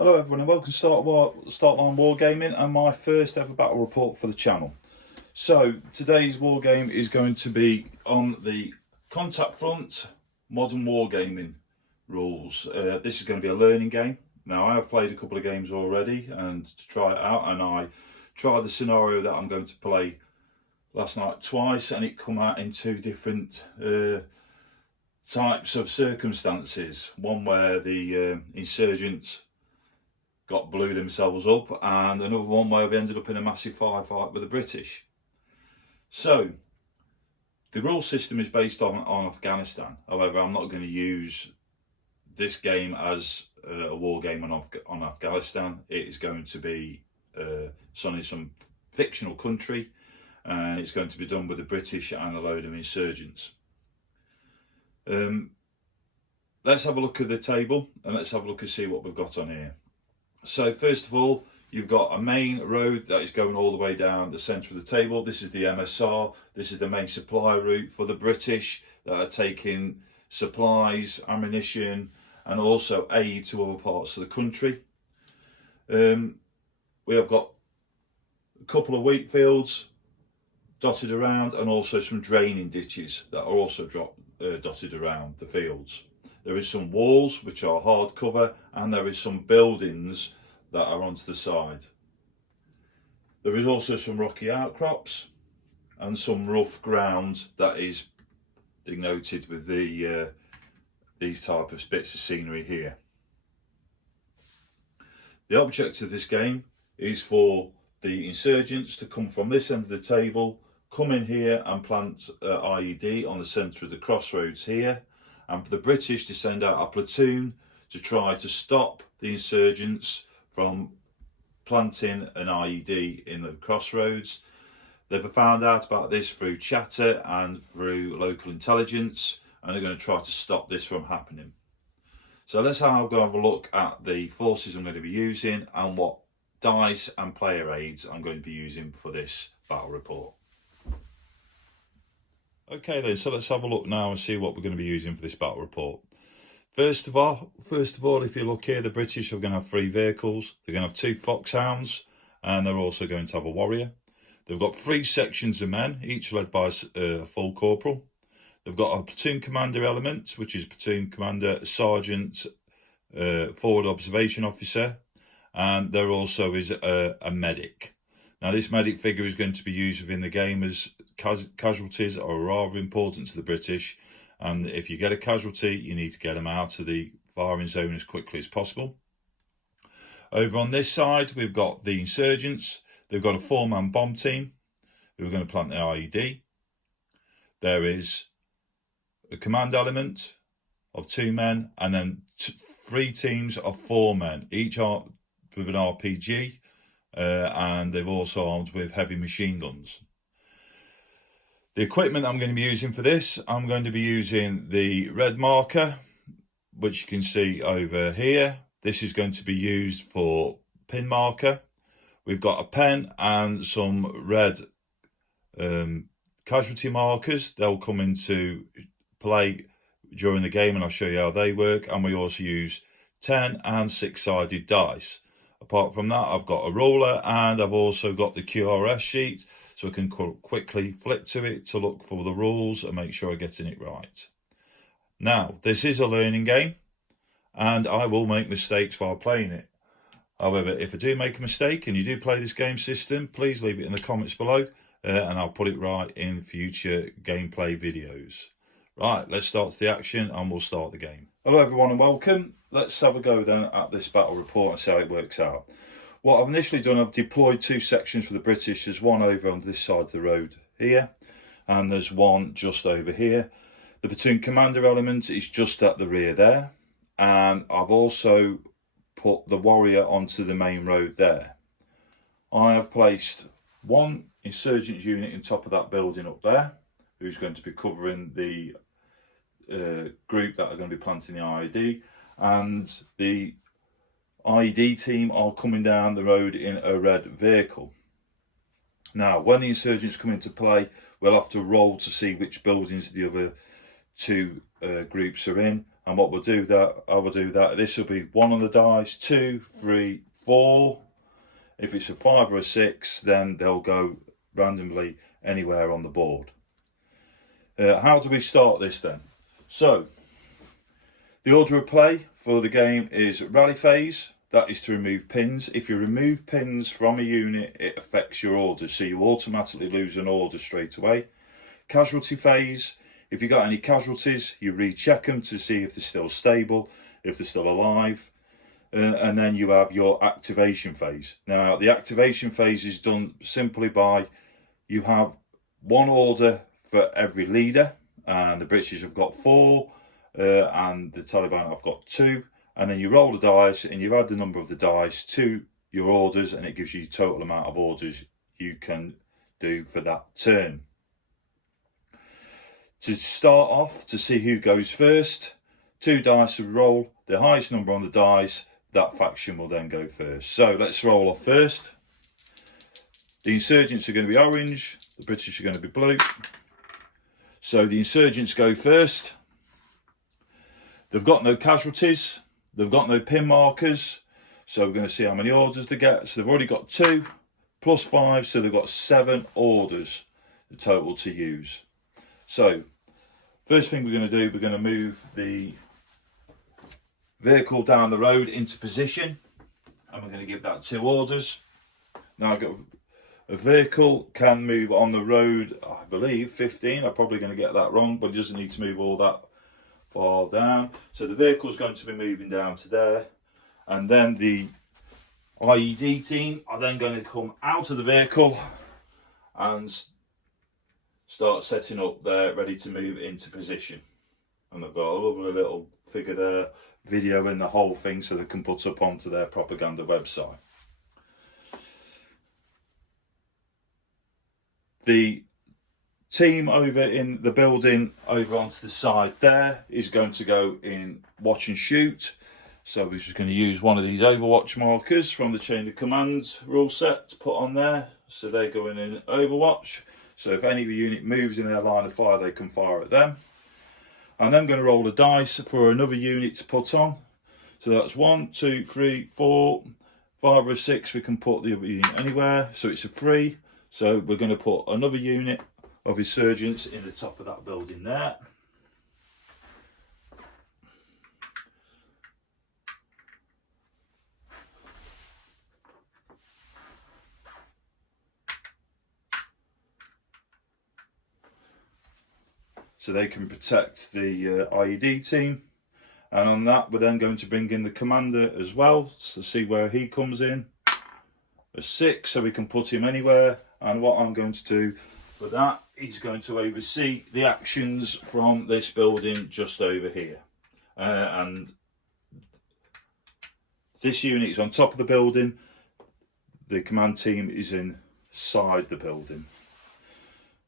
Hello everyone and welcome to Startline Wargaming and my first ever battle report for the channel. So today's wargame is going to be on the contact front modern wargaming rules. This is going to be a learning game. Now I have played a couple of games already and to try it out, and I tried the scenario that I'm going to play last night twice, and it come out in two different types of circumstances. One where the insurgents blew themselves up, and another one where we ended up in a massive firefight with the British. So the rule system is based on Afghanistan. However, I'm not going to use this game as a war game on Afghanistan. It is going to be in some fictional country, and it's going to be done with the British and a load of insurgents. Let's have a look at the table and let's have a look and see what we've got on here. So first of all, you've got a main road that is going all the way down the centre of the table. This is the MSR. This is the main supply route for the British that are taking supplies, ammunition, and also aid to other parts of the country. We have got a couple of wheat fields dotted around, and also some draining ditches that are also dotted around the fields. There is some walls which are hard cover, and there is some buildings that are onto the side. There is also some rocky outcrops and some rough ground that is denoted with these type of bits of scenery here. The object of this game is for the insurgents to come from this end of the table, come in here and plant IED on the centre of the crossroads here, and for the British to send out a platoon to try to stop the insurgents from planting an IED in the crossroads. They've found out about this through chatter and through local intelligence, and they're going to try to stop this from happening. So let's go and have a look at the forces I'm going to be using and what dice and player aids I'm going to be using for this battle report. Okay then, so let's have a look now and see what we're going to be using for this battle report. First of all, if you look here, the British are going to have 3 vehicles. They're going to have 2 foxhounds, and they're also going to have a warrior. They've got 3 sections of men, each led by a full corporal. They've got a platoon commander element, which is platoon commander, sergeant, forward observation officer, and there also is a medic. Now this medic figure is going to be used within the game, as casualties are rather important to the British, and if you get a casualty you need to get them out of the firing zone as quickly as possible. Over on this side we've got the insurgents. They've got a 4-man bomb team who are going to plant the IED. There is a command element of 2 men, and then 3 teams of 4 men, each armed with an RPG, and they've also armed with heavy machine guns. The equipment I'm going to be using for this, I'm going to be using the red marker, which you can see over here. This is going to be used for pin marker. We've got a pen and some red casualty markers. They'll come into play during the game and I'll show you how they work. And we also use 10 and 6-sided dice. Apart from that, I've got a ruler, and I've also got the QRS sheet, so I can quickly flip to it to look for the rules and make sure I'm getting it right. Now, this is a learning game, and I will make mistakes while playing it. However, if I do make a mistake and you do play this game system, please leave it in the comments below, and I'll put it right in future gameplay videos. Right, let's start the action and we'll start the game. Hello everyone and welcome. Let's have a go then at this battle report and see how it works out. What I've initially done, I've deployed 2 sections for the British. There's one over on this side of the road here, and there's one just over here. The platoon commander element is just at the rear there, and I've also put the warrior onto the main road there. I have placed 1 insurgent unit on top of that building up there, who's going to be covering the group that are going to be planting the IED, and the IED team are coming down the road in a red vehicle. Now, when the insurgents come into play, we'll have to roll to see which buildings the other 2 groups are in, And what we'll do that, I will do that. This will be 1 on the dice, 2, 3, 4. If it's a 5 or a 6, then they'll go randomly anywhere on the board. How do we start this then? So, the order of play for the game is rally phase. That is to remove pins. If you remove pins from a unit, it affects your orders, so you automatically lose an order straight away. Casualty phase. If you got any casualties, you recheck them to see if they're still stable, if they're still alive. And then you have your activation phase. Now, the activation phase is done simply by, you have 1 order for every leader, and the British have got 4, and the Taliban have got 2. And then you roll the dice and you add the number of the dice to your orders, and it gives you the total amount of orders you can do for that turn. To start off, to see who goes first, 2 dice will roll. The highest number on the dice, that faction will then go first. So let's roll off first. The insurgents are going to be orange, the British are going to be blue. So the insurgents go first. They've got no casualties, they've got no pin markers, so we're going to see how many orders they get. So they've already got 2 plus 5, so they've got 7 orders total to use. So, first thing we're going to do, we're going to move the vehicle down the road into position, and we're going to give that 2 orders. Now, I've got a vehicle can move on the road, I believe, 15. I'm probably going to get that wrong, but it doesn't need to move all that far down. So the vehicle is going to be moving down to there, and then the IED team are then going to come out of the vehicle and start setting up there, ready to move into position. And I've got a lovely little figure there, videoing the whole thing so they can put up onto their propaganda website. The team over in the building over onto the side there is going to go in watch and shoot. So we're just going to use one of these Overwatch markers from the chain of commands rule set to put on there. So they're going in Overwatch. So if any unit moves in their line of fire, they can fire at them. And then I'm going to roll a dice for another unit to put on. So that's 1, 2, 3, 4, 5 or 6. We can put the other unit anywhere. So it's a 3. So we're going to put another unit of insurgents in the top of that building there. So they can protect the IED team. And on that, we're then going to bring in the commander as well to see where he comes in. A 6, so we can put him anywhere. And what I'm going to do with that, he's going to oversee the actions from this building just over here. And this unit is on top of the building. The command team is inside the building.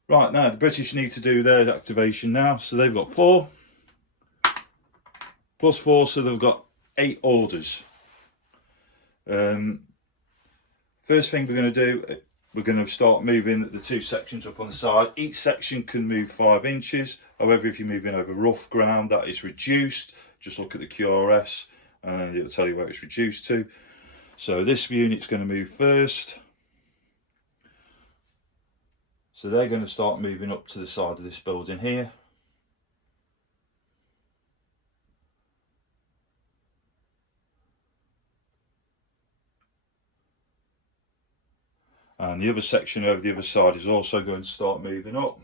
Right, now the British need to do their activation now. So they've got 4 plus 4, so they've got 8 orders. First thing we're going to do, we're going to start moving the 2 sections up on the side. Each section can move 5 inches. However, if you're moving over rough ground, that is reduced. Just look at the QRS and it'll tell you where it's reduced to. So this unit's going to move first. So they're going to start moving up to the side of this building here. And the other section over the other side is also going to start moving up.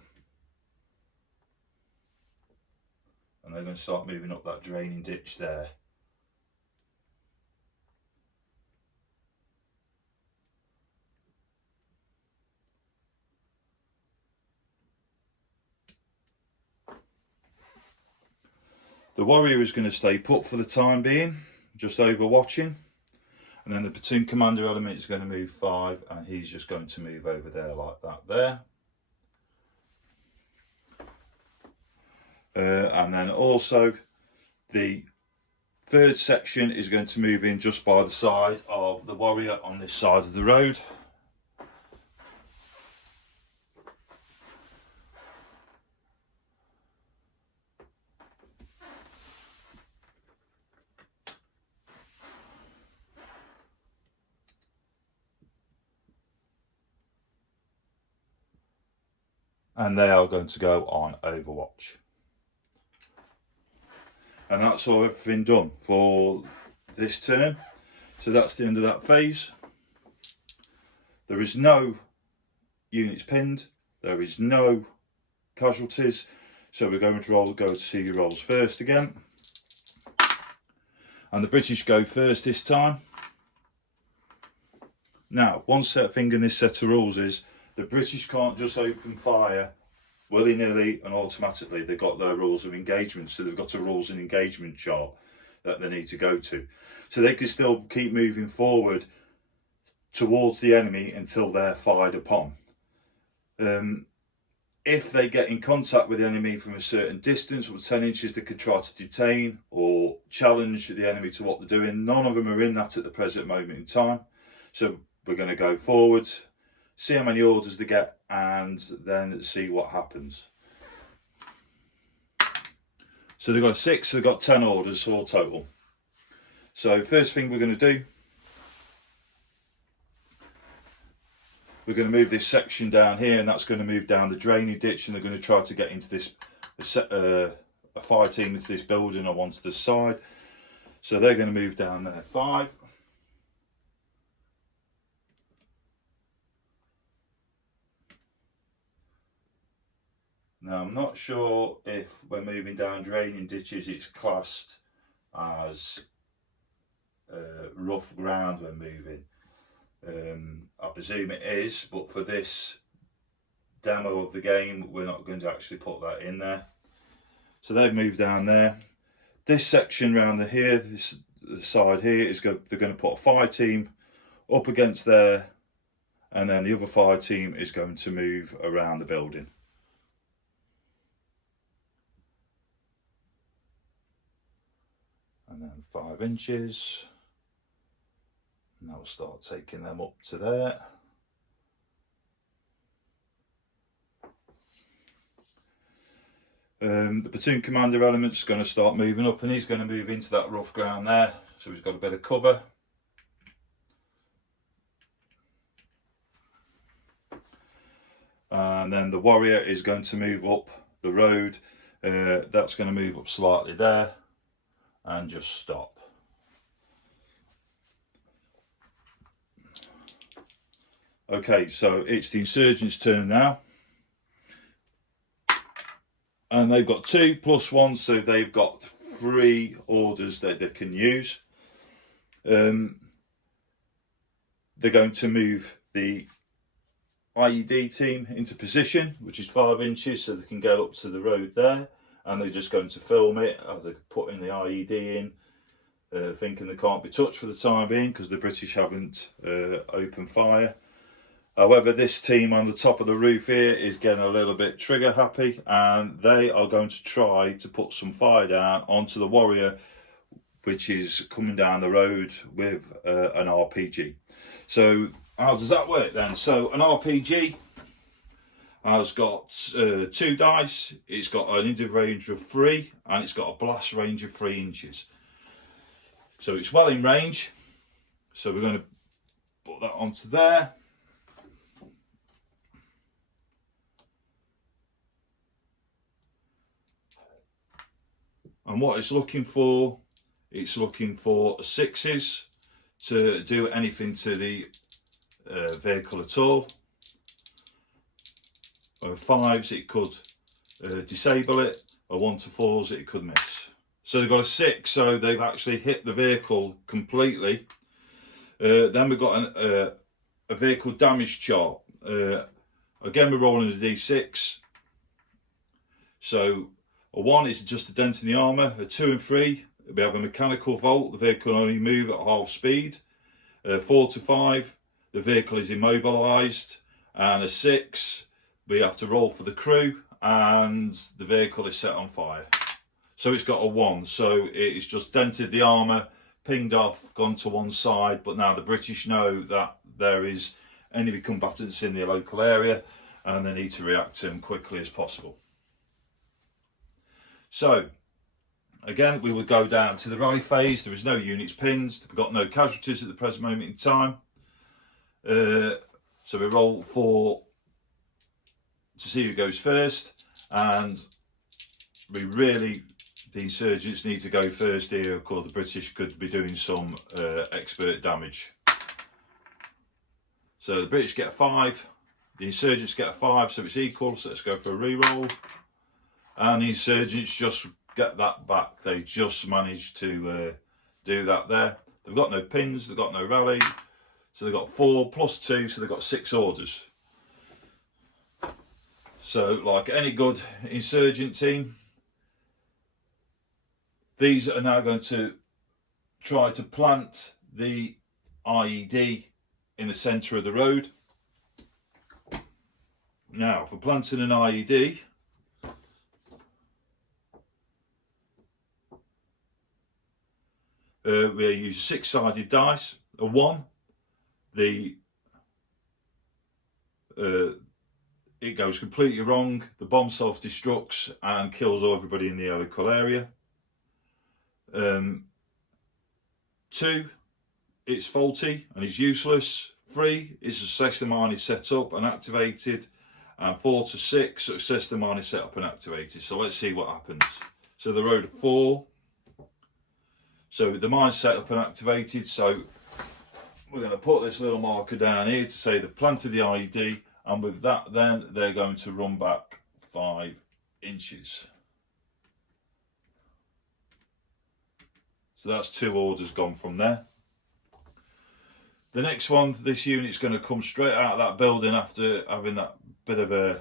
And they're going to start moving up that draining ditch there. The warrior is going to stay put for the time being, just overwatching. And then the platoon commander element is going to move 5, and he's just going to move over there like that there. And then also the 3rd section is going to move in just by the side of the warrior on this side of the road. and they are going to go on Overwatch. And that's all everything done for this turn. So that's the end of that phase. There is no units pinned, there is no casualties, so we're going to go to see your rolls first again. And the British go first this time. Now, one thing in this set of rules is the British can't just open fire willy-nilly and automatically. They've got their rules of engagement, so they've got a rules and engagement chart that they need to go to. So they can still keep moving forward towards the enemy until they're fired upon. If they get in contact with the enemy from a certain distance, or 10 inches, they could try to detain or challenge the enemy to what they're doing. None of them are in that at the present moment in time. So we're going to go forward, see how many orders they get, and then see what happens. So they've got 6, they've got 10 orders all total. So first thing we're going to do, we're going to move this section down here, and that's going to move down the draining ditch, and they're going to try to get into this, a fire team into this building or onto the side. So they're going to move down there, 5. Now I'm not sure if we're moving down draining ditches it's classed as rough ground we're moving. I presume it is, but for this demo of the game we're not going to actually put that in there. So they've moved down there. This section round here, the side here, they're going to put a fire team up against there, and then the other fire team is going to move around the building. And then 5 inches. And that will start taking them up to there. The platoon commander element's going to start moving up, and he's going to move into that rough ground there, so he's got a bit of cover. And then the warrior is going to move up the road. That's going to move up slightly there and just stop. Okay, so it's the insurgents' turn now. And they've got 2 plus 1, so they've got 3 orders that they can use. They're going to move the IED team into position, which is 5 inches, so they can get up to the road there. And they're just going to film it as they're putting the IED in, thinking they can't be touched for the time being because the British haven't opened fire. However, this team on the top of the roof here is getting a little bit trigger happy, and they are going to try to put some fire down onto the warrior, which is coming down the road with an RPG. So how does that work then? So an RPG has got 2 dice, it's got an injury range of 3, and it's got a blast range of 3 inches. So it's well in range. So we're going to put that onto there. And what it's looking for 6s to do anything to the vehicle at all. 5s it could disable it, or 1 to 4s it could miss. So they've got a 6, so they've actually hit the vehicle completely. Then we've got a vehicle damage chart. Again, we're rolling a d6. So a 1 is just a dent in the armour. A 2 and 3, we have a mechanical fault. The vehicle can only move at half speed. 4 to 5, the vehicle is immobilised. And a 6, we have to roll for the crew, and the vehicle is set on fire. So it's got a 1, so it's just dented the armour, pinged off, gone to one side, but now the British know that there is enemy combatants in the local area and they need to react to them quickly as possible. So again, we would go down to the rally phase. There is no units pinned, we've got no casualties at the present moment in time. So we roll for to see who goes first, and the insurgents need to go first here. Of course, the British could be doing some expert damage. So the British get a 5, the insurgents get a 5, so it's equal. So let's go for a re-roll. And the insurgents just get that back. They just managed to do that there. They've got no pins, they've got no rally. So they've got 4 plus 2, so they've got 6 orders. So like any good insurgent team, these are now going to try to plant the IED in the centre of the road. Now, for planting an IED, we use a 6-sided dice. A 1, it goes completely wrong. The bomb self-destructs and kills everybody in the local area. 2, it's faulty and is useless. 3 is success the mine is set up and activated. And 4 to 6, success the mine is set up and activated. So let's see what happens. So the road of 4. So the mine's set up and activated. So we're going to put this little marker down here to say they've planted the IED, and with that then they're going to run back 5 inches. So that's 2 orders gone from there. The next one, this unit's going to come straight out of that building after having that bit of a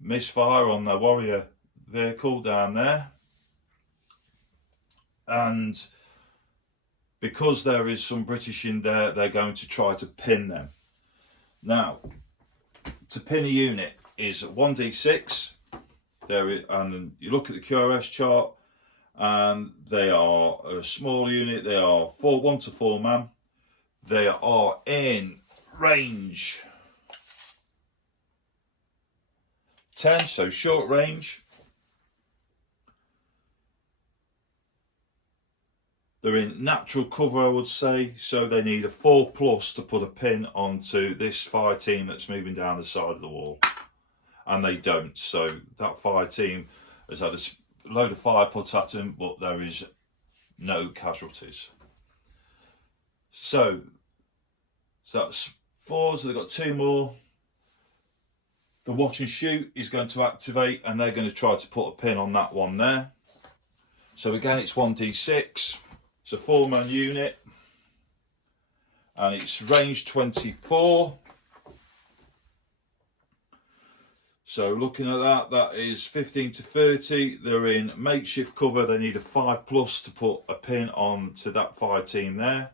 misfire on the warrior vehicle down there. And because there is some British in there, they're going to try to pin them. Now, to pin a unit is 1d6. And you look at the QRS chart, and they are a small unit. They are 1 to 4 man. They are in range 10, so short range. They're in natural cover, I would say, so they need a 4+ to put a pin onto this fire team that's moving down the side of the wall. And they don't, so that fire team has had a load of fire put at them, but there is no casualties. So that's 4, so they've got 2 more. The watch and shoot is going to activate, and they're going to try to put a pin on that one there. So again, it's 1d6. It's a 4-man unit, and it's range 24. So looking at that, that is 15 to 30. They're in makeshift cover. They need a 5+ to put a pin on to that fire team there.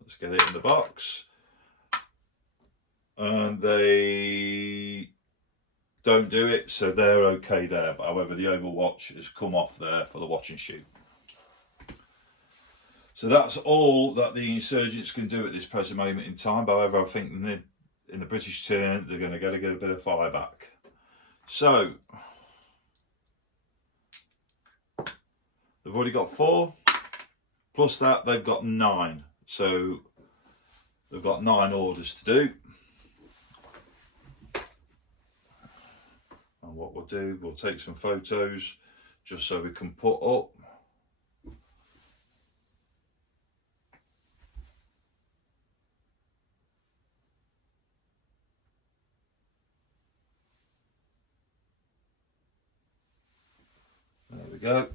Let's get it in the box. And they don't do it, so they're okay there. But however, the overwatch has come off there for the watch and shoot. So that's all that the insurgents can do at this present moment in time. However, I think in the British turn, they're going to get a bit of fire back. So they've already got 4. Plus that, they've got 9. So they've got 9 orders to do. And what we'll do, we'll take some photos just so we can put up. There we go.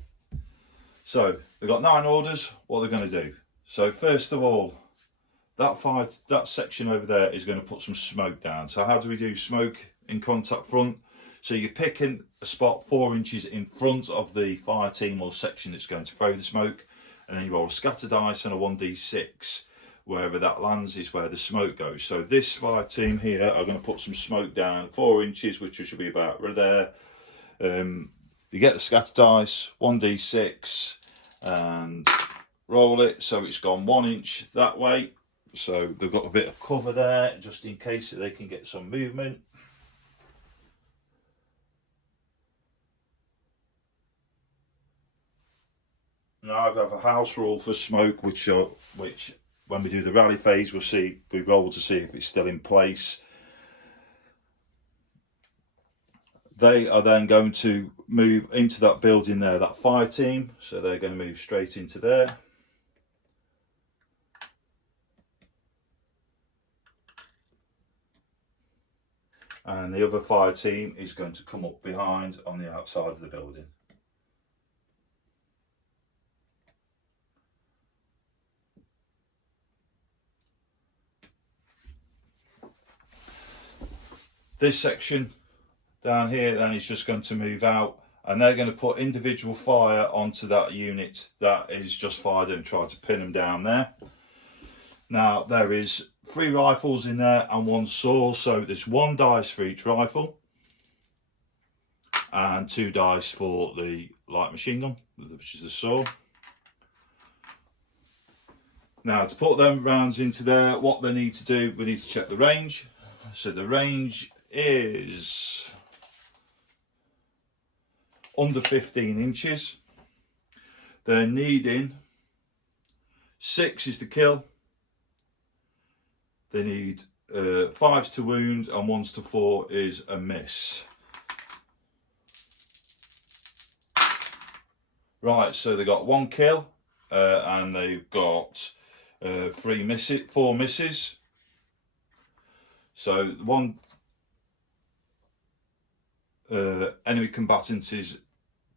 So they've got 9 orders. What they're going to do? So first of all, that section over there is going to put some smoke down. So how do we do smoke in contact front? So you're picking a spot 4 inches in front of the fire team or section that's going to throw the smoke, and then you roll a scatter dice and a 1d6. Wherever that lands is where the smoke goes. So this fire team here are going to put some smoke down 4 inches, which should be about right there. You get the scatter dice, 1d6, and roll it. So it's gone 1 inch that way. So they've got a bit of cover there, just in case they can get some movement. Now I have a house rule for smoke, which when we do the rally phase, we roll to see if it's still in place. They are then going to move into that building there, that fire team. So they're going to move straight into there. And the other fire team is going to come up behind on the outside of the building. This section down here then is just going to move out, and they're going to put individual fire onto that unit that is just fired and try to pin them down there. Now there is 3 rifles in there and 1 saw, so there's 1 dice for each rifle and 2 dice for the light machine gun, which is the saw. Now to put them rounds into there, what they need to do, we need to check the range. So the range is under 15 inches. They're needing 6 is to kill. They need 5s to wound, and 1s to 4 is a miss. Right, so they got 1 kill and they've got 4 misses. So 1 enemy combatant is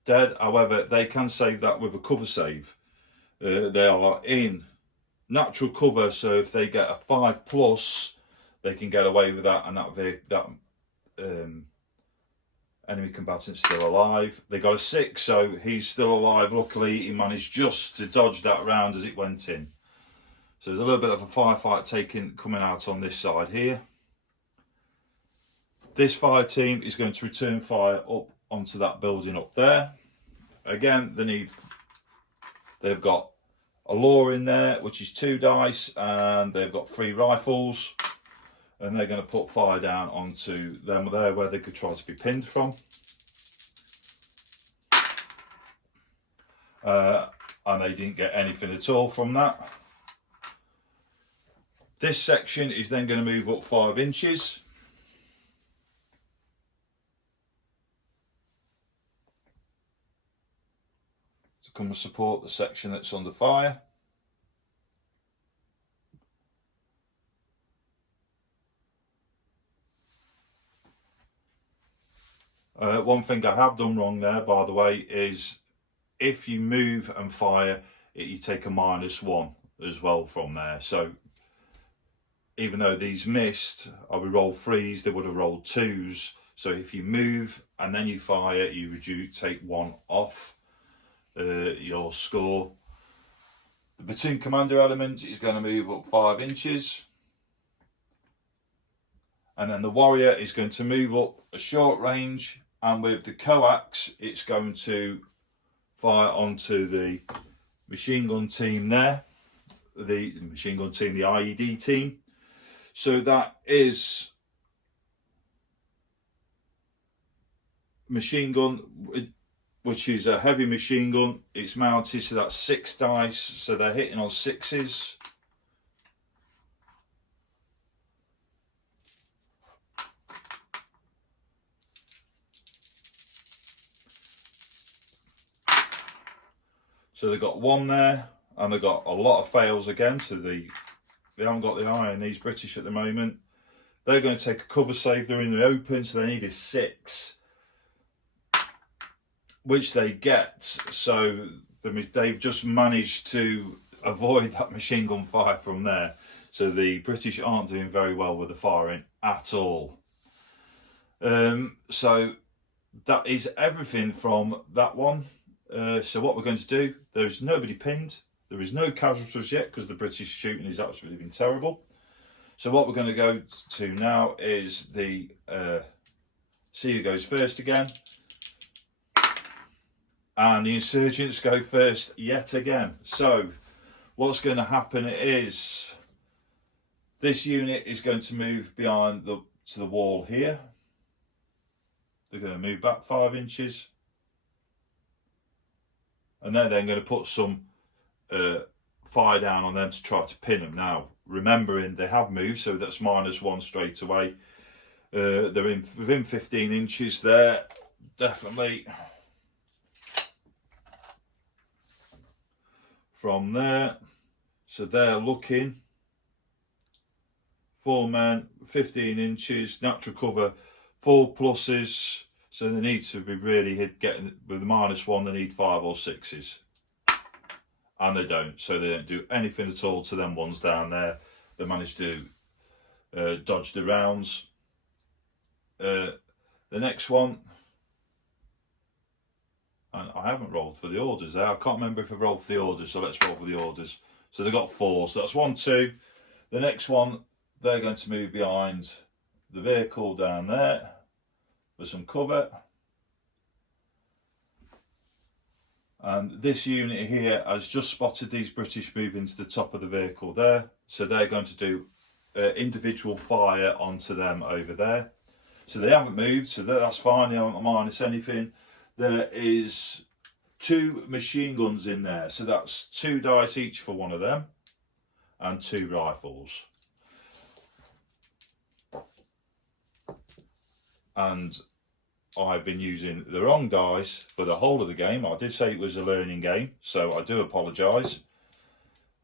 dead. However, they can save that with a cover save. They are in natural cover, so if they get a 5+, they can get away with that, and that enemy combatant's still alive. They got a 6, so he's still alive. Luckily, he managed just to dodge that round as it went in. So there's a little bit of a firefight coming out on this side here. This fire team is going to return fire up onto that building up there. Again, they've got a law in there, which is 2 dice, and they've got 3 rifles, and they're going to put fire down onto them there where they could try to be pinned from. And they didn't get anything at all from that. This section is then going to move up 5 inches. To come and support the section that's under fire. One thing I have done wrong there, by the way, is if you move and fire, you take a -1 as well from there. So even though these missed, I would roll 3s, they would have rolled 2s. So if you move and then you fire, you take 1 off your score. The platoon commander element is going to move up 5 inches. And then the warrior is going to move up a short range, and with the coax, it's going to fire onto the machine gun team there. The machine gun team, the IED team. So that is machine gun, which is a heavy machine gun. It's mounted, so that's 6 dice, so they're hitting on 6s. So they've got 1 there, and they've got a lot of fails again, so they haven't got the eye on these British at the moment. They're going to take a cover save, they're in the open, so they need a 6. Which they get, so they've just managed to avoid that machine gun fire from there. So the British aren't doing very well with the firing at all. So that is everything from that one. So what we're going to do, there's nobody pinned, there is no casualties yet because the British shooting has absolutely been terrible. So what we're going to go to now is the see who goes first again. And the insurgents go first yet again. So what's going to happen is this unit is going to move behind to the wall here. They're going to move back 5 inches. And then they're going to put some fire down on them to try to pin them. Now, remembering they have moved, so that's -1 straight away. They're within 15 inches there, definitely. From there, so they're looking 4 men, 15 inches, natural cover, 4 pluses. So they need to be really getting with the -1. They need 5 or 6s, and they don't. So they don't do anything at all to them ones down there. They manage to dodge the rounds. The next one. And I haven't rolled for the orders there. I can't remember if I rolled for the orders, so let's roll for the orders. So they got 4, so that's 1, 2. The next one, they're going to move behind the vehicle down there for some cover. And this unit here has just spotted these British move into the top of the vehicle there. So they're going to do individual fire onto them over there. So they haven't moved, so that's fine. They aren't minus anything. There is 2 machine guns in there, so that's 2 dice each for one of them, and 2 rifles. And I've been using the wrong dice for the whole of the game. I did say it was a learning game, so I do apologise.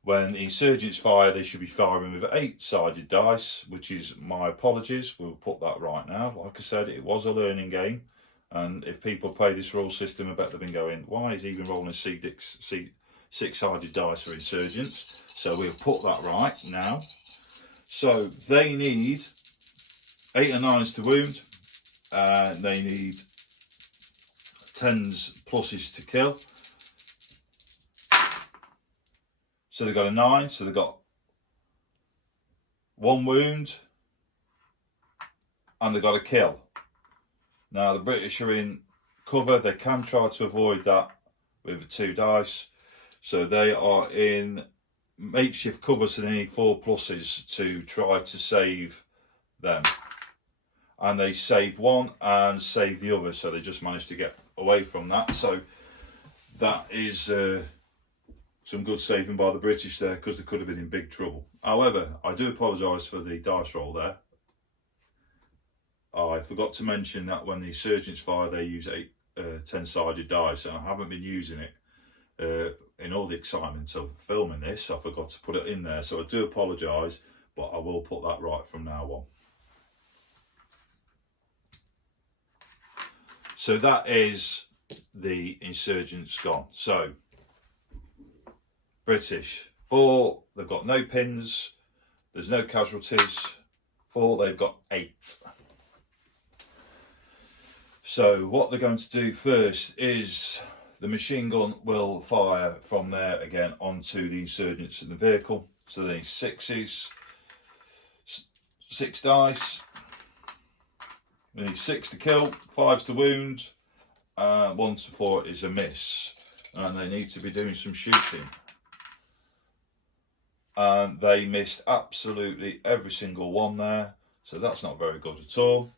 When insurgents fire, they should be firing with 8-sided dice, which is my apologies. We'll put that right now. Like I said, it was a learning game. And if people play this rule system, I bet they've been going, why is he even rolling 6-sided dice for insurgents? So we'll put that right now. So they need 8 and 9s to wound. They need 10s pluses to kill. So they've got a 9, so they've got 1 wound. And they've got a kill. Now the British are in cover. They can try to avoid that with 2 dice. So they are in makeshift cover, so they need 4 pluses to try to save them. And they save one and save the other, so they just managed to get away from that. So that is some good saving by the British there, because they could have been in big trouble. However, I do apologise for the dice roll there. I forgot to mention that when the insurgents fire, they use 10-sided dice, and I haven't been using it in all the excitement of filming this. I forgot to put it in there, so I do apologise, but I will put that right from now on. So that is the insurgents gone. So British 4, they've got no pins, there's no casualties. 4, they've got 8. So what they're going to do first is the machine gun will fire from there again onto the insurgents in the vehicle. So they need 6s, 6 dice. They need 6 to kill, 5s to wound, 1 to 4 is a miss. And they need to be doing some shooting. And they missed absolutely every single one there. So that's not very good at all.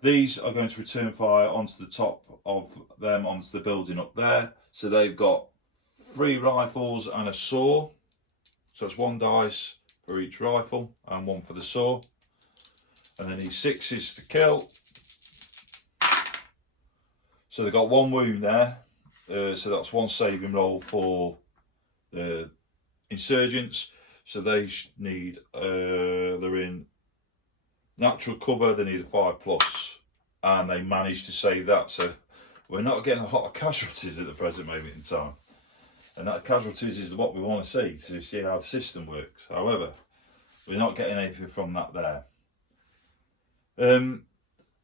These are going to return fire onto the top of them, onto the building up there. So they've got 3 rifles and a saw. So it's 1 dice for each rifle and 1 for the saw. And they need 6s to kill. So they've got 1 wound there. So that's 1 saving roll for the insurgents. So they need, they're in natural cover, they need a 5+, and they managed to save that. So we're not getting a lot of casualties at the present moment in time, and that casualties is what we want to see how the system works. However, we're not getting anything from that there.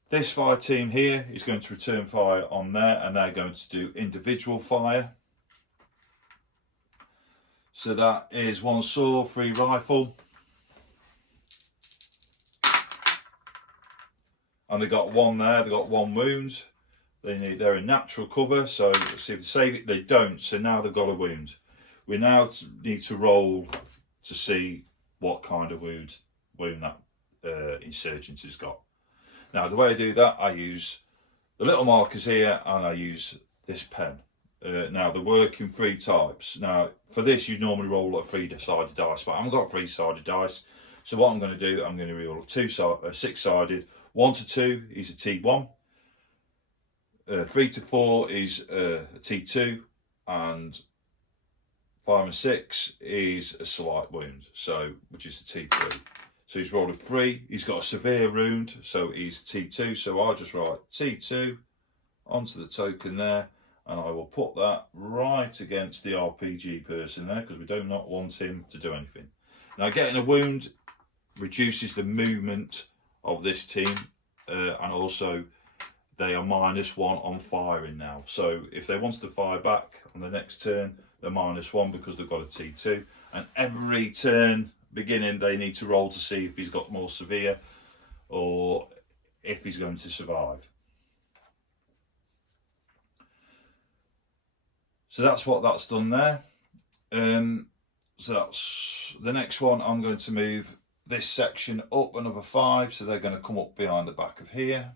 This fire team here is going to return fire on there, and they're going to do individual fire. So that is 1 saw, 3 rifle. And they got 1 there, they got 1 wound. They're in natural cover, so let's see if they save it. They don't, so now they've got a wound. We now need to roll to see what kind of wound that insurgent has got. Now the way I do that, I use the little markers here and I use this pen. Now they work in 3 types. Now for this you normally roll a 3-sided dice, but I haven't got 3-sided dice. So what I'm going to do, I'm going to roll a 6-sided. 1 to 2 is a T1. 3 to 4 is a T2, and 5 and 6 is a slight wound, so which is a T3. So he's rolled a 3. He's got a severe wound, so he's T2. So I'll just write T2 onto the token there, and I will put that right against the RPG person there, because we do not want him to do anything. Now getting a wound reduces the movement of this team, and also they are -1 on firing now. So if they want to fire back on the next turn, they're -1 because they've got a T2. And every turn beginning, they need to roll to see if he's got more severe or if he's going to survive. So that's what that's done there. So that's the next one. I'm going to move this section up another 5, so they're going to come up behind the back of here.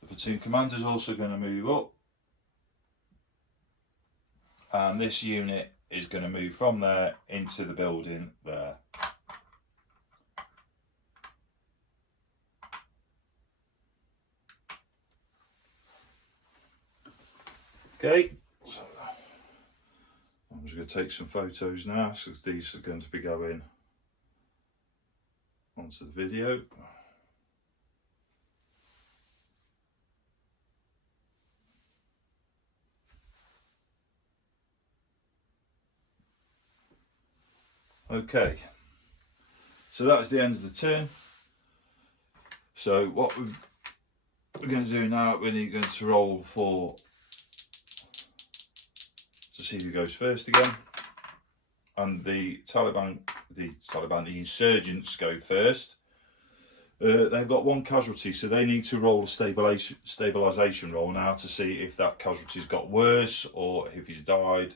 The platoon commander is also going to move up, and this unit is going to move from there into the building there. Okay, so I'm just going to take some photos now, so these are going to be going onto the video. Okay, so that's the end of the turn. So what we're going to do now, we're going to roll for to see who goes first again, and the insurgents go first. They've got 1 casualty, so they need to roll a stabilization roll now to see if that casualty's got worse or if he's died.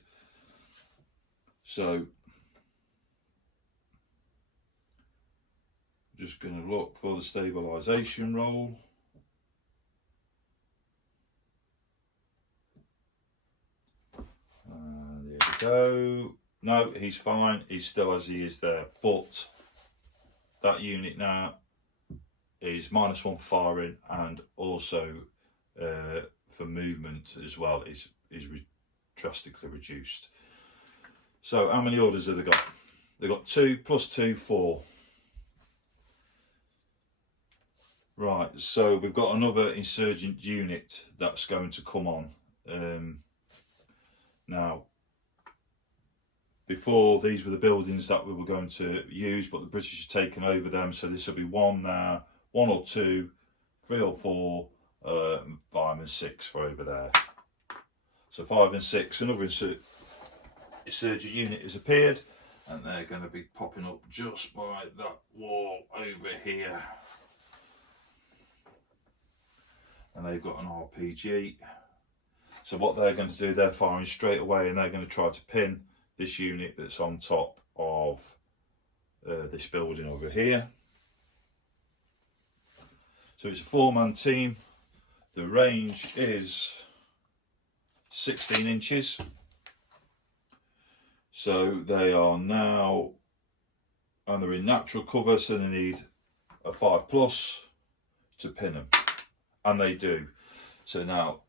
So just going to look for the stabilization roll. There we go. No, he's fine. He's still as he is there. But that unit now is -1 firing, and also for movement as well is drastically reduced. So how many orders have they got? They've got 2 + 2, 4. Right, so we've got another insurgent unit that's going to come on. Now, before, these were the buildings that we were going to use, but the British have taken over them, so this will be 1 now, 1 or 2, 3 or 4, 5 and 6 for over there. So 5 and 6, another insurgent unit has appeared, and they're going to be popping up just by that wall over here. And they've got an RPG. So what they're going to do, they're firing straight away, and they're going to try to pin this unit that's on top of this building over here. So it's a 4-man team. The range is 16 inches. So they are now, and they're in natural cover, so they need a 5+ to pin them. And they do. So now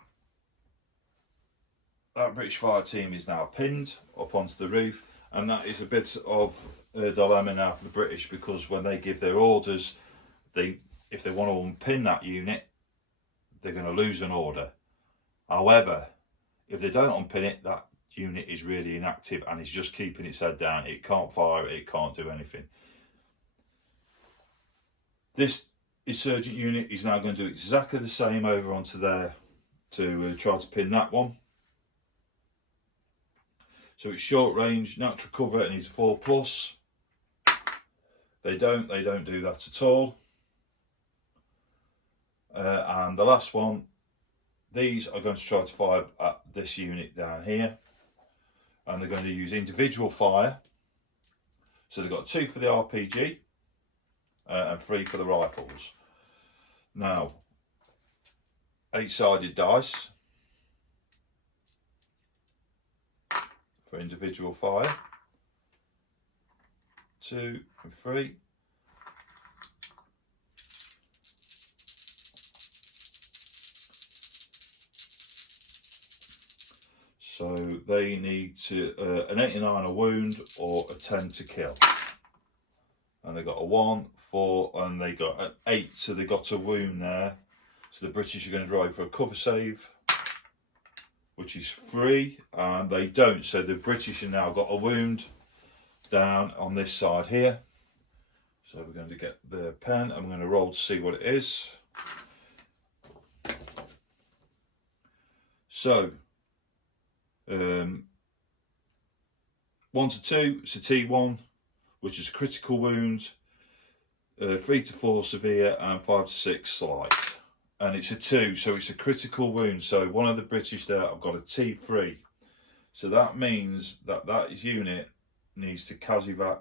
that British fire team is now pinned up onto the roof, and that is a bit of a dilemma now for the British, because when they give their orders, if they want to unpin that unit, they're going to lose an order. However, if they don't unpin it, that unit is really inactive and it's just keeping its head down. It can't fire, it can't do anything. This insurgent unit is now going to do exactly the same over onto there to try to pin that one. So it's short range, natural cover, and he's a 4+. They don't do that at all. And the last one, these are going to try to fire at this unit down here, and they're going to use individual fire. So they've got 2 for the RPG and 3 for the rifles. Now, 8-sided dice for individual fire. 2 and 3. So they need to an 89 a wound or a 10 to kill. And they got a 1, 4, and they got an 8, so they got a wound there. So the British are going to drive for a cover save, which is 3, and they don't. So the British have now got a wound down on this side here. So we're going to get the pen, and we're going to roll to see what it is. So 1 to 2, it's a T1, which is a critical wound, 3 to 4 severe, and 5 to 6 slight. And it's a 2, so it's a critical wound. So one of the British there, I've got a T3. So that means that that unit needs to Kazivac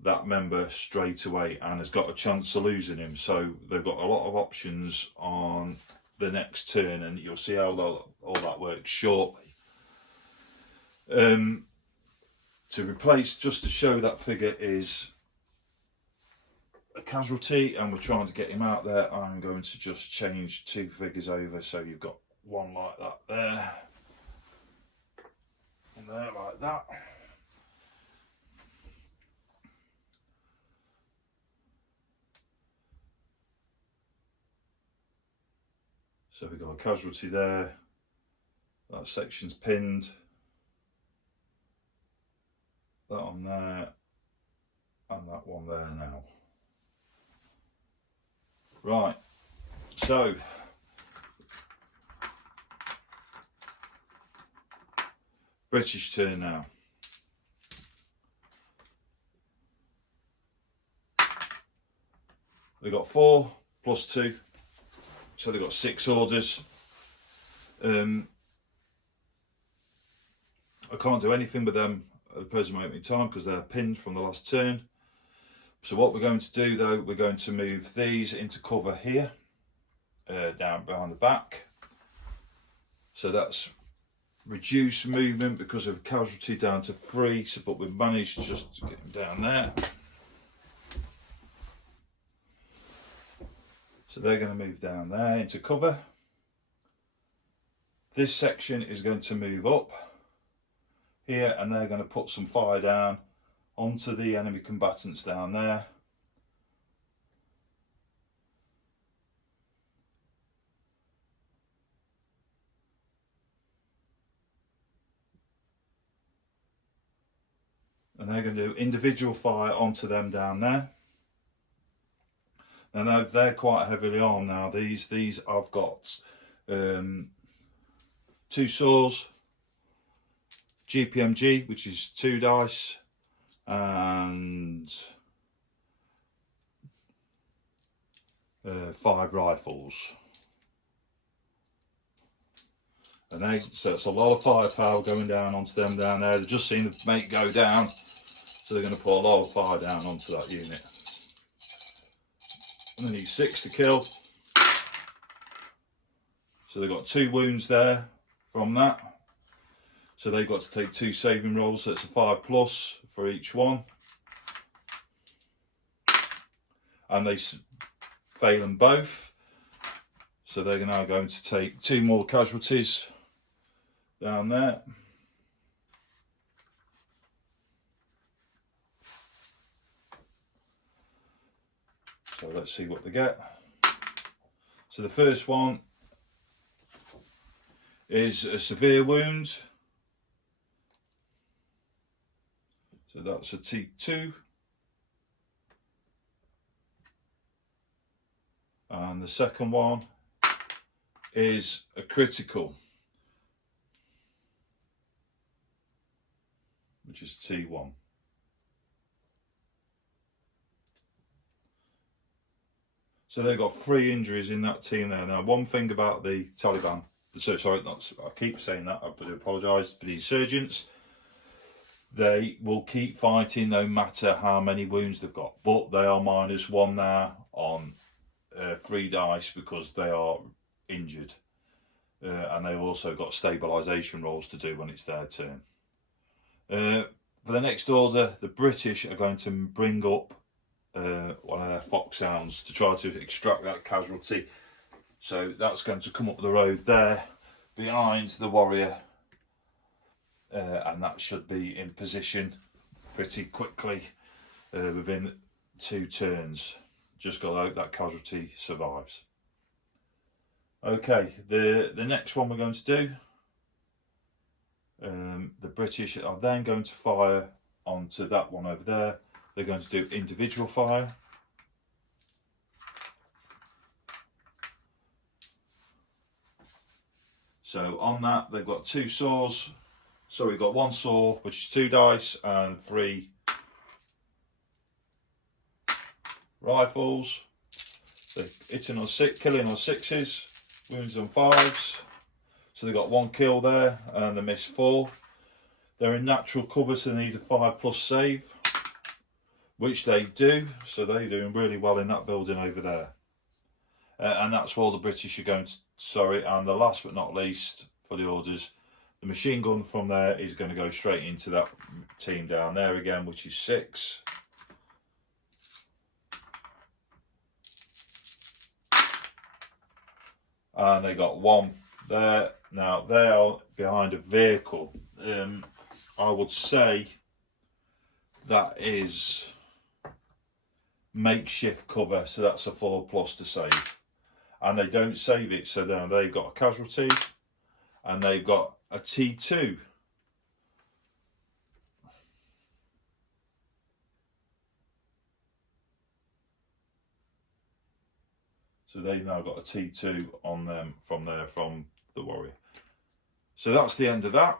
that member straight away and has got a chance of losing him. So they've got a lot of options on the next turn, and you'll see how all that works shortly. To replace, just to show that figure is a casualty, and we're trying to get him out there, I'm going to just change 2 figures over, so you've got one like that there, and there like that. So we've got a casualty there, that section's pinned, that on there, and that one there now. Right, so British turn now. They got 4 plus 2. So they've got 6 orders. I can't do anything with them at the present moment in time because they're pinned from the last turn. So what we're going to do though, we're going to move these into cover here, down behind the back. So that's reduced movement because of casualty down to 3, so, but we've managed just to get them down there. So they're going to move down there into cover. This section is going to move up here, and they're going to put some fire down onto the enemy combatants down there. And they're going to do individual fire onto them down there. And they're quite heavily armed now. These I've got 2 saws, GPMG, which is 2 dice, and 5 rifles. And so it's a lot of firepower going down onto them down there. They've just seen the mate go down, so they're going to put a lot of fire down onto that unit. And they need 6 to kill. So they've got 2 wounds there from that. So they've got to take 2 saving rolls, so it's a 5 plus for each one. And they fail them both. So they're now going to take 2 more casualties down there. So let's see what they get. So the first one is a severe wound. So that's a T2. And the second one is a critical, which is T1. So they've got 3 injuries in that team there. Now, one thing about the Taliban, sorry, I keep saying that, I do apologise, but the insurgents, they will keep fighting no matter how many wounds they've got. But they are -1 now on 3 dice because they are injured. And they've also got stabilisation rolls to do when it's their turn. For the next order, the British are going to bring up one of their foxhounds to try to extract that casualty. So that's going to come up the road there behind the warrior, and that should be in position pretty quickly within 2 turns. Just got to hope that casualty survives. Okay, the next one we're going to do, the British are then going to fire onto that one over there. They're going to do individual fire. So on that, they've got 2 saws. So we've got 1 saw, which is 2 dice, and 3 rifles. They're hitting on 6, killing on 6s, wounds on 5s. So they've got 1 kill there, and they missed 4. They're in natural cover, so they need a 5+ save, which they do. So they're doing really well in that building over there. And that's where all the British are going to, sorry, and the last but not least for the orders, the machine gun from there is going to go straight into that team down there again, which is 6. And they got 1 there. Now they are behind a vehicle. I would say that is makeshift cover, so that's a 4+ to save. And they don't save it, so now they've got a casualty and they've got a T2. So they've now got a T2 on them from the warrior. So that's the end of that.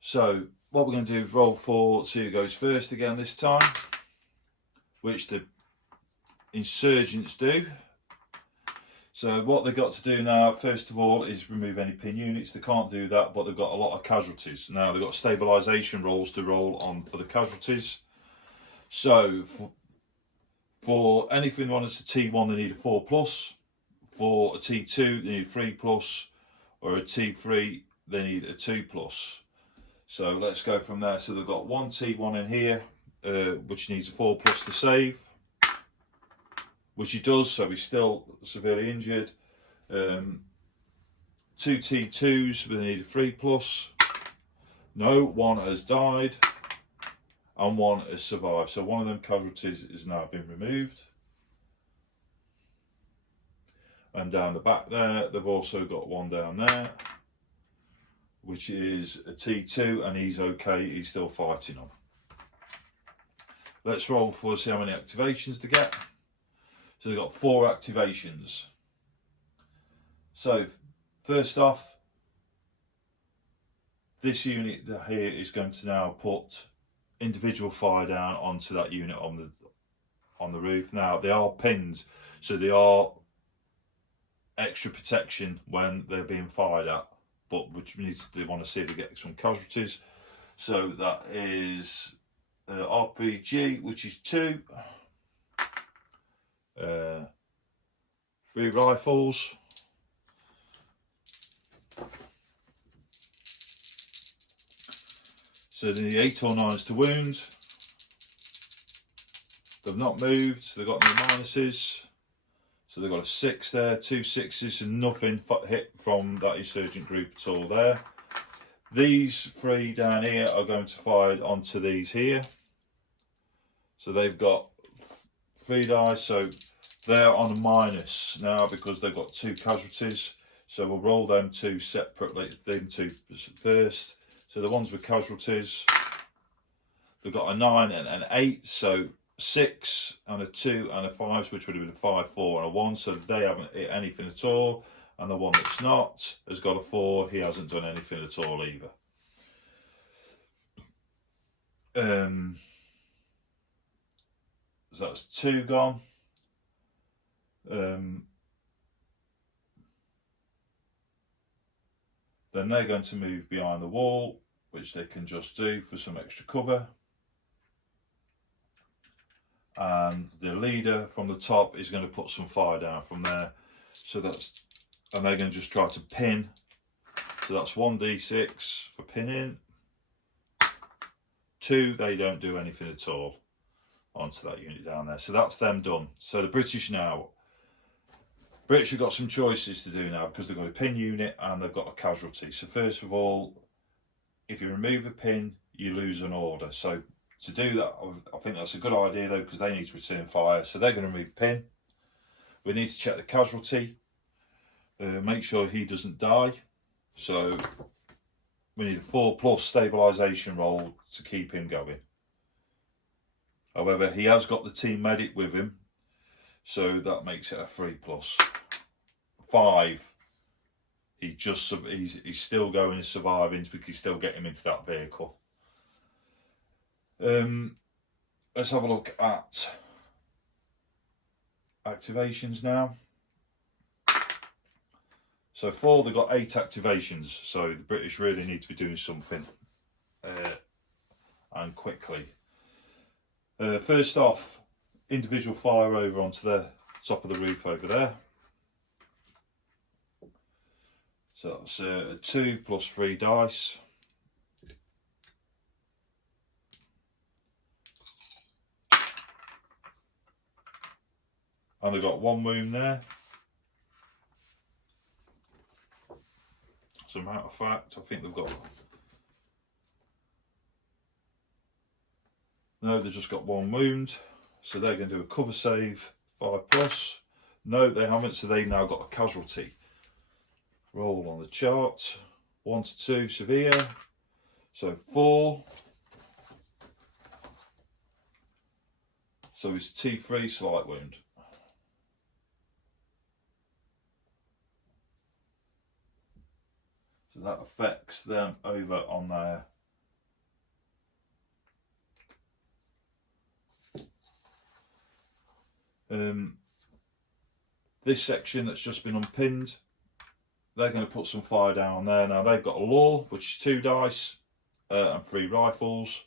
So what we're going to do is roll for see who goes first again this time, which the insurgents do. So what they've got to do now, first of all, is remove any pin units. They can't do that, but they've got a lot of casualties. Now they've got stabilisation rolls to roll on for the casualties. So for anything on as a T1, they need a 4+. For a T2, they need a 3+. Or a T3, they need a 2+. So let's go from there. So they've got 1 T1 in here, which needs a 4+ to save, which he does, so he's still severely injured. 2 T2s, but they need a 3+. No, 1 has died, and 1 has survived. So one of them casualties has now been removed. And down the back there, they've also got 1 down there, which is a T2, and he's okay, he's still fighting on. Let's roll for see how many activations to get. So they've got 4 activations. So first off, this unit here is going to now put individual fire down onto that unit on the roof. Now they are pinned, so they are extra protection when they're being fired at, but which means they want to see if they get some casualties. So that is RPG, which is 2, 3 rifles, so they need 8 or 9s to wound. They've not moved, so they've got no minuses. So they've got a 6 there, 2 6s, and nothing hit from that insurgent group at all there. These 3 down here are going to fire onto these here. So they've got 3 dice, so they're on a minus now because they've got 2 casualties. So we'll roll them 2 separately, them 2 first. So the ones with casualties, they've got a 9 and an 8, so 6 and a 2 and a 5, which would have been a 5, 4 and a 1, so they haven't hit anything at all. And the one that's not has got a 4, he hasn't done anything at all either. So that's 2 gone. Then they're going to move behind the wall, which they can just do for some extra cover. And the leader from the top is going to put some fire down from there. So that's, and they're going to just try to pin. So that's 1d6 for pinning. 2, they don't do anything at all onto that unit down there. So that's them done. So the British now, British have got some choices to do now, because they've got a pin unit and they've got a casualty. So first of all, if you remove a pin, you lose an order. So to do that, I think that's a good idea though, because they need to return fire. So they're going to remove pin. We need to check the casualty, make sure he doesn't die. So we need a 4+ stabilisation roll to keep him going. However, he has got the team medic with him, so that makes it a 3+. 5. He's still going and surviving because he's still getting into that vehicle. Let's have a look at activations now. So 4, they've got 8 activations, so the British really need to be doing something, and quickly. First off, individual fire over onto the top of the roof over there. So that's a 2 + 3 dice. And they've got 1 wound there. As a matter of fact, I think they've got... No, they've just got 1 wound. So they're going to do a cover save, 5+. No, they haven't, so they've now got a casualty. Roll on the chart. 1 to 2, severe. So 4. So it's T3, slight wound. So that affects them over on there. This section that's just been unpinned, they're going to put some fire down there. Now they've got a law, which is 2 dice and 3 rifles,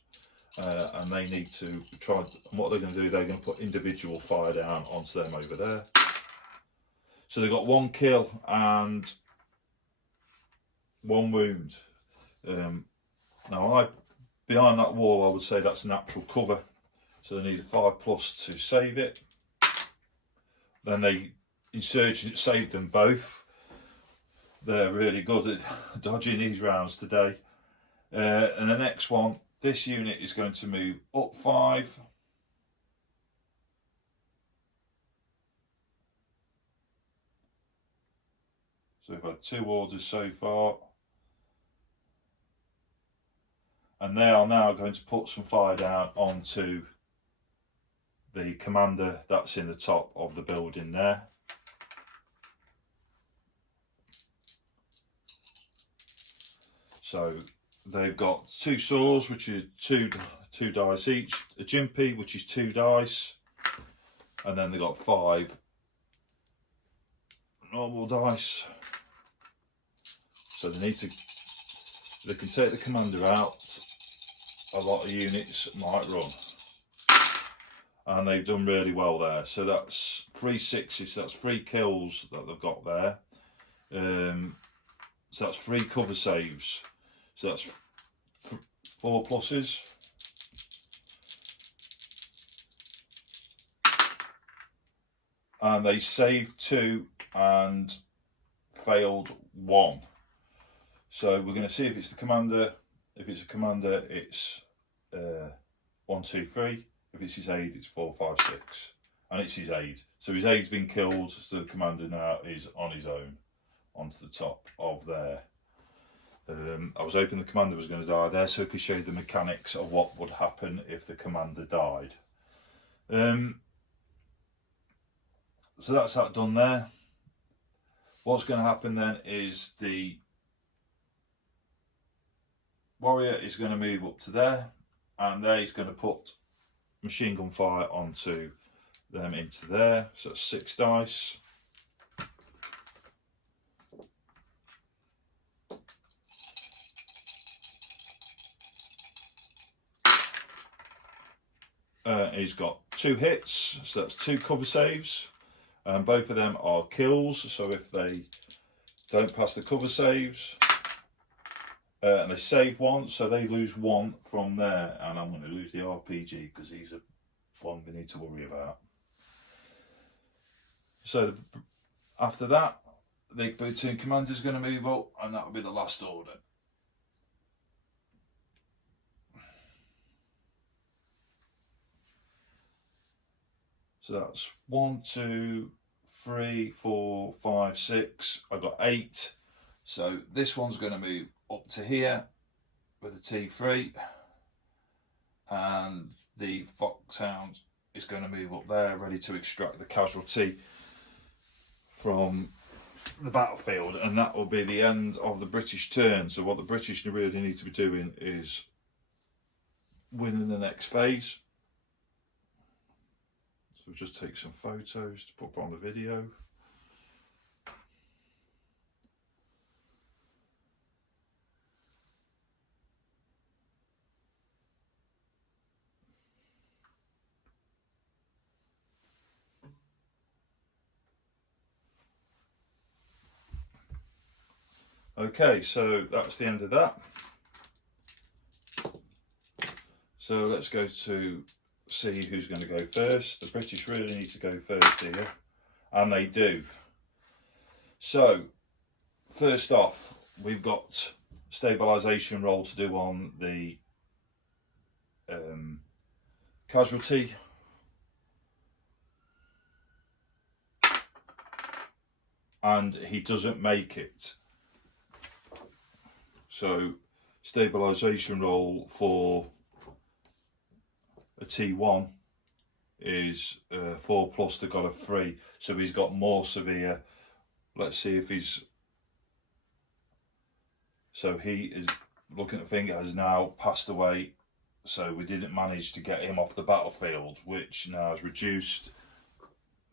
and they need to try, and what they're going to do, they're going to put individual fire down onto them over there. So they've got 1 kill and 1 wound. Now behind that wall, I would say that's natural cover, so they need a 5+ to save it. Then the insurgents saved them both. They're really good at dodging these rounds today. And the next one, this unit is going to move up 5. So we've had 2 orders so far. And they are now going to put some fire down onto the commander that's in the top of the building there. So they've got 2 saws, which is two dice each, a jimpy, which is 2 dice, and then they've got 5 normal dice. So they can take the commander out. A lot of units might run. And they've done really well there. So that's 3 6s, that's 3 kills that they've got there. So that's 3 cover saves. So that's 4 pluses. And they saved 2 and failed 1. So we're going to see if it's the commander. If it's a commander, it's 1 2 3. If it's his aide, it's 4 5 6. And it's his aide. So his aide's been killed, so the commander now is on his own, onto the top of there. I was hoping the commander was going to die there, so I could show you the mechanics of what would happen if the commander died. So that's that done there. What's going to happen then is the warrior is going to move up to there, and there he's going to put machine gun fire onto them into there. So that's 6 dice. He's got 2 hits, so that's 2 cover saves, and both of them are kills. So if they don't pass the cover saves, and they save 1, so they lose 1 from there, and I'm going to lose the RPG because he's one we need to worry about. So after that, the platoon commander is going to move up, and that will be the last order. So that's 1, 2, 3, 4, 5, 6. I've got 8. So this one's going to move up to here with a T3, and the Foxhound is going to move up there, ready to extract the casualty from the battlefield, and that will be the end of the British turn. So what the British really need to be doing is winning the next phase. So we'll just take some photos to put on the video. Okay, so that's the end of that. So let's go to see who's going to go first. The British really need to go first here, and they do. So first off, we've got stabilisation roll to do on the casualty. And he doesn't make it. So stabilisation roll for a T1 is 4+ to got a 3, so he's got more severe. Let's see if he's, so he is, looking at the thing, has now passed away, so we didn't manage to get him off the battlefield, which now has reduced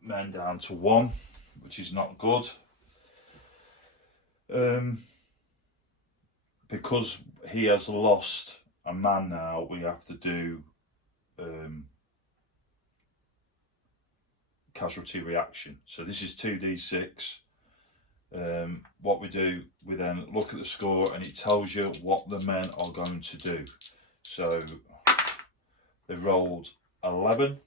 men down to 1, which is not good. Because he has lost a man now, we have to do casualty reaction. So this is 2d6. What we do, we then look at the score, and it tells you what the men are going to do. So they rolled 11.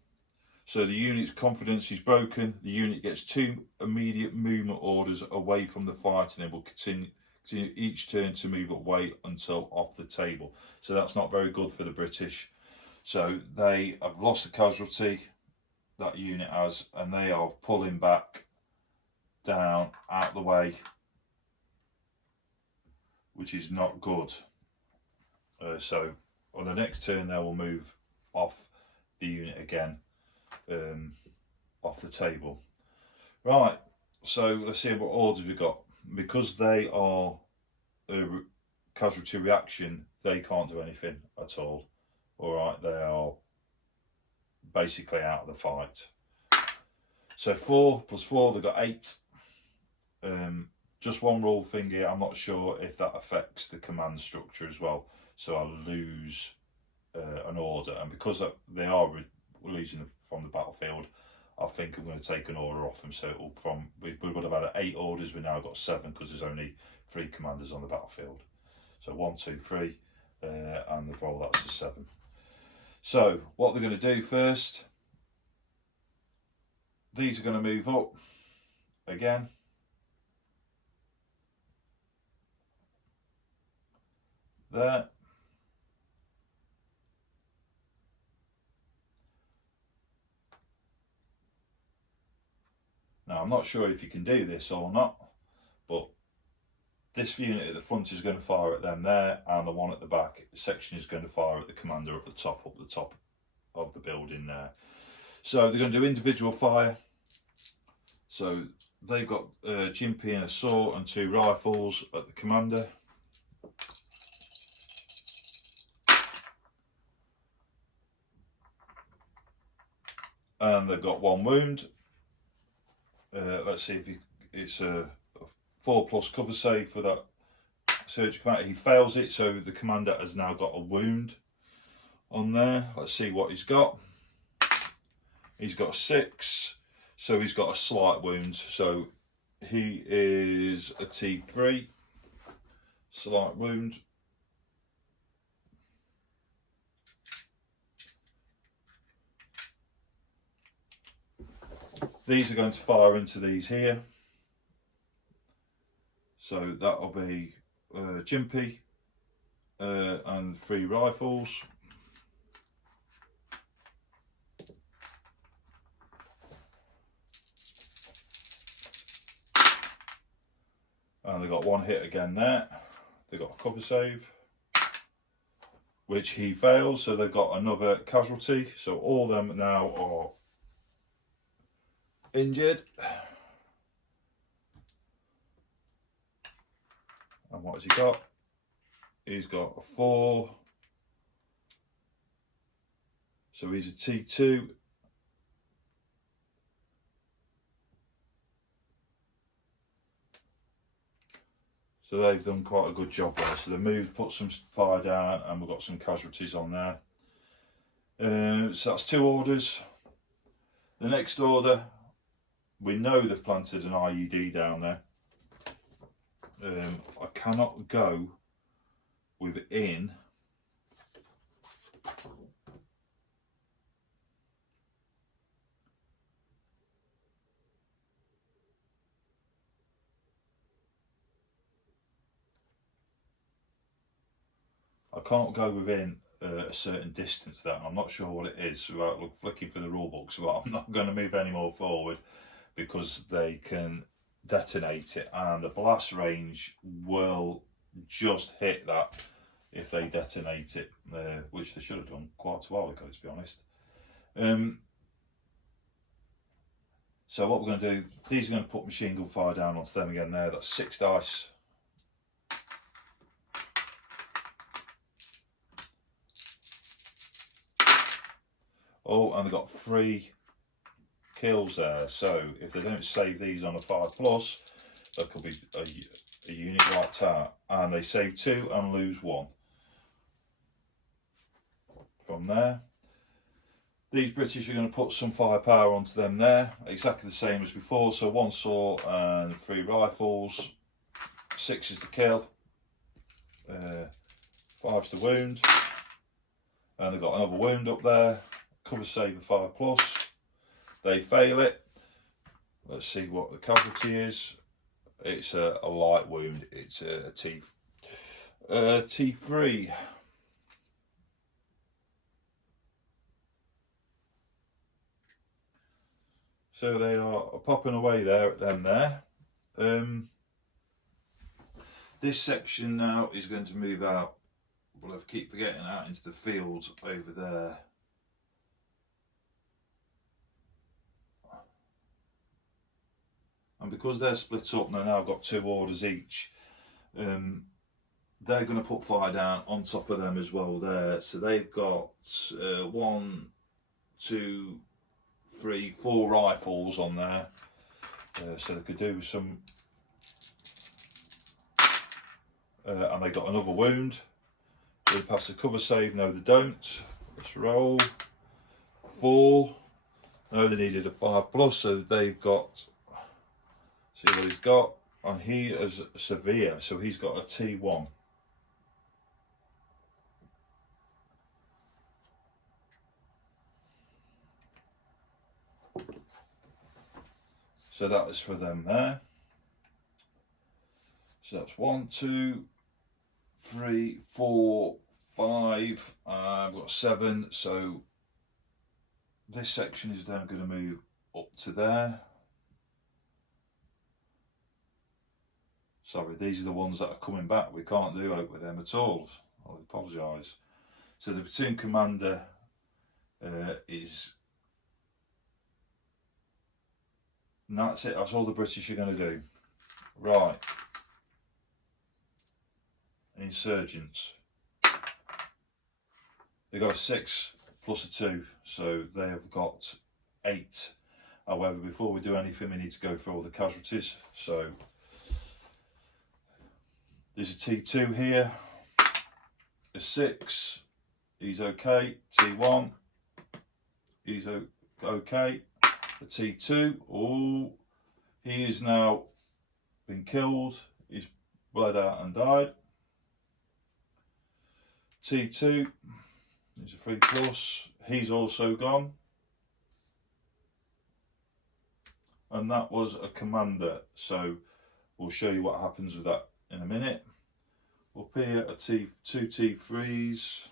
So the unit's confidence is broken. The unit gets 2 immediate movement orders away from the fight, and it will continue each turn to move away until off the table. So that's not very good for the British. So they have lost a casualty, that unit has, and they are pulling back down out the way, which is not good. So on the next turn they will move off the unit again, off the table. Right, so let's see what orders we got. Because they are a casualty reaction, they can't do anything at all. Alright, they are basically out of the fight. So 4 + 4, they've got 8. Just one rule thing here, I'm not sure if that affects the command structure as well. So I'll lose an order, and because they are losing from the battlefield, I think I'm going to take an order off them. So it will, from we would have had 8 orders, we now got 7 because there's only 3 commanders on the battlefield. So 1, 2, 3, and the roll, that's a 7. So what they're going to do first, these are going to move up again. There. Now I'm not sure if you can do this or not, but this unit at the front is going to fire at them there, and the one at the back section is going to fire at the commander at the top, up the top of the building there. So they're going to do individual fire. So they've got Jimpy and a saw and 2 rifles at the commander. And they've got 1 wound. Let's see if it's a 4+ cover save for that surge commander. He fails it, so the commander has now got a wound on there. Let's see what he's got. He's got a 6, so he's got a slight wound. So he is a T3, slight wound. These are going to fire into these here. So that'll be Jimpy and 3 rifles. And they got 1 hit again there. They got a cover save, which he fails, so they've got another casualty. So all of them now are injured. And what has he got? He's got a 4. So he's a T2. So they've done quite a good job there. So they moved, put some fire down, and we've got some casualties on there. So that's 2 orders. The next order, we know they've planted an IED down there. I cannot go within a certain distance there. I'm not sure what it is without flicking through the rule books, but I'm not going to move any more forward because they can detonate it, and the blast range will just hit that if they detonate it, which they should have done quite a while ago, to be honest. So what we're going to do, these are going to put machine gun fire down onto them again there. That's 6 dice. Oh, and they've got 3 kills there. So if they don't save these on a 5+, that could be a unit wiped out. And they save 2 and lose 1. From there, these British are going to put some firepower onto them there, exactly the same as before. So 1 saw and 3 rifles, 6 is the kill, 5's the wound, and they've got another wound up there. Cover save of 5+. They fail it. Let's see what the casualty is. It's a light wound. It's a T3. So they are popping away there at them there. This section now is going to move out. Well, I keep forgetting, out into the fields over there. And because they're split up and they've now got 2 orders each, they're going to put fire down on top of them as well there. So they've got 1, 2, 3, 4 rifles on there. So they could do some... and they got another wound. They pass the cover save. No, they don't. Let's roll. 4. No, they needed a 5+, so they've got... See what he's got, and he is severe, so he's got a T1. So that is for them there. So that's 1, 2, 3, 4, 5. I've got 7. So this section is now going to move up to there. Sorry, these are the ones that are coming back. We can't do out with them at all. I apologise. So the platoon commander is... And that's it. That's all the British are going to do. Right. Insurgents. They've got a 6 plus a 2. So they have got 8. However, before we do anything, we need to go through all the casualties. So... There's a T2 here, a 6, he's okay, T1, he's okay. The T2, oh, he is now been killed. He's bled out and died. T2 is a 3+. He's also gone. And that was a commander. So we'll show you what happens with that in a minute. Up here, two T3s.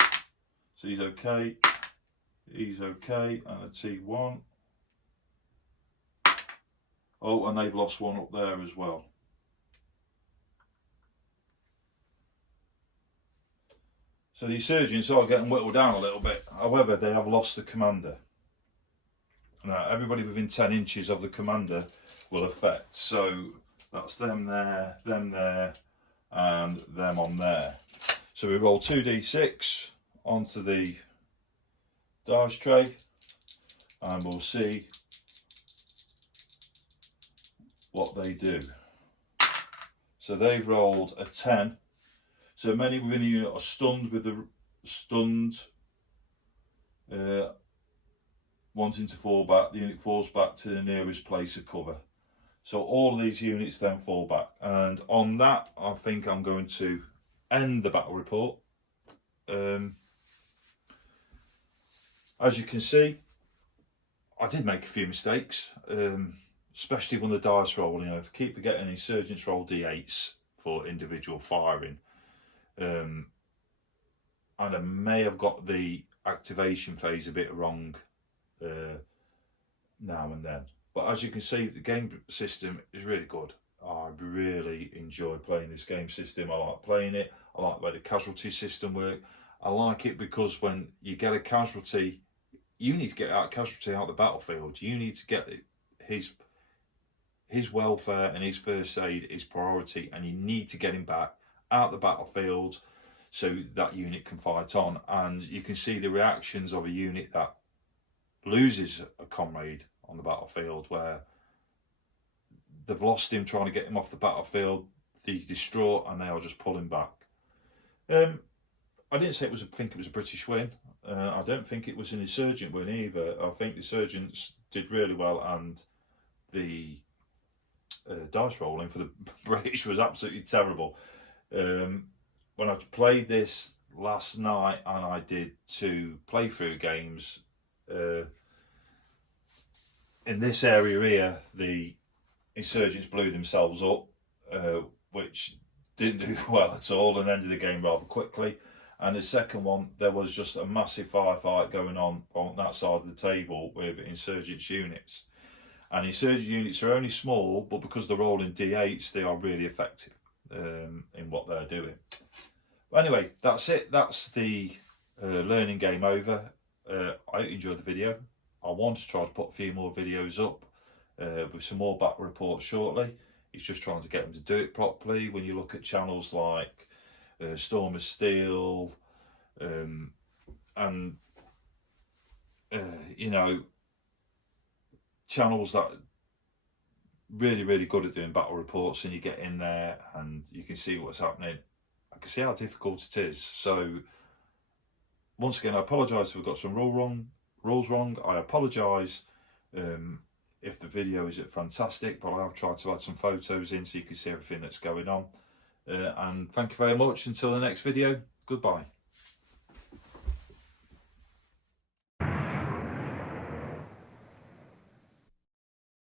So he's okay. He's okay. And a T1. Oh, and they've lost one up there as well. So the insurgents are getting whittled down a little bit. However, they have lost the commander. Now, everybody within 10 inches of the commander will affect. So that's them there, and them on there. So we roll 2d6 onto the dice tray, and we'll see what they do. So they've rolled a 10. So many within the unit are stunned with the wanting to fall back. The unit falls back to the nearest place of cover. So all of these units then fall back. And on that, I think I'm going to end the battle report. As you can see, I did make a few mistakes, especially when the dice roll. You know, if I keep forgetting, insurgents roll d8s for individual firing. And I may have got the activation phase a bit wrong now and then. But as you can see, the game system is really good. I really enjoy playing this game system. I like playing it. I like the way the casualty system works. I like it because when you get a casualty, you need to get that casualty out of the battlefield. You need to get his welfare and his first aid is priority, and you need to get him back out the battlefield so that unit can fight on. And you can see the reactions of a unit that loses a comrade on the battlefield, where they've lost him trying to get him off the battlefield, he's distraught, and they'll just pull him back. I didn't say think it was a British win. I don't think it was an insurgent win either. I think the insurgents did really well, and the dice rolling for the British was absolutely terrible. When I played this last night, and I did 2 playthrough games, in this area here, the insurgents blew themselves up, which didn't do well at all, and ended the game rather quickly. And the second one, there was just a massive firefight going on that side of the table with insurgents units. And insurgent units are only small, but because they're rolling d8s, they are really effective in what they're doing. But anyway, that's it. That's the learning game over. I enjoyed the video. I want to try to put a few more videos up with some more battle reports shortly. It's just trying to get them to do it properly. When you look at channels like Storm of Steel, and you know, channels that really good at doing battle reports, and you get in there and you can see what's happening. I can see how difficult it is. So once again, I apologise if I've got some rules wrong. I apologise if the video isn't fantastic, but I have tried to add some photos in so you can see everything that's going on. And thank you very much. Until the next video, goodbye.